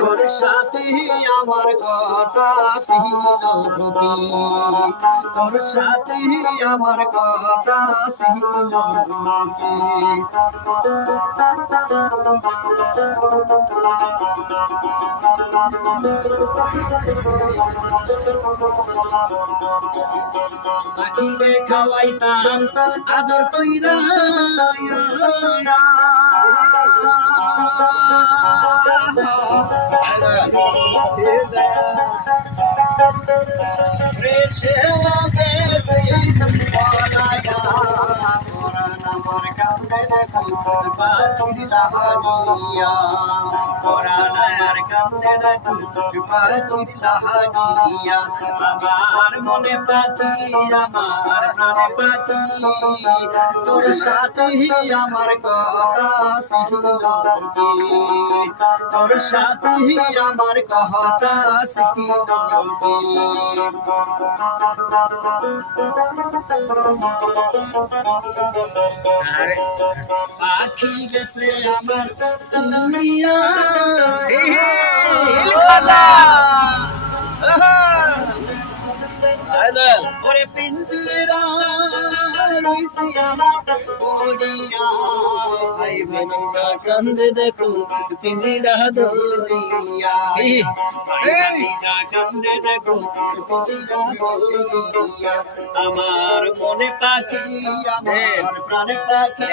তোর সাথে আমার কথা ছিল নবী, তোর সাথে আমার কথা ছিল নবী। পাখিকে খাওয়াইতাম আদর কইরা সেও গেছে পলায়া, পরাণ আমার কান্দে দেখো পাখির লাহানিয়া, পরাণ আর কান্দে দেখো পাখির লাহানিয়া। আমার মনে পাখি আমার প্রাণে পাখি, তোর সাথে আমার কথা ছিল নবী, তোর সাথে আমার কথা ছিল নবী। পাখি গেছে আমার দুনিয়া, ওরে পিঞ্জিরা রইছি আমার পড়িয়া, ভাই ভাতিজা কান্দে দেখো পিঞ্জিরা ধরিয়া, ভাই ভাতিজা কান্দে দেখো পিঞ্জিরা ধরিয়া। আমার মনে পাখি আমার প্রাণে পাখি।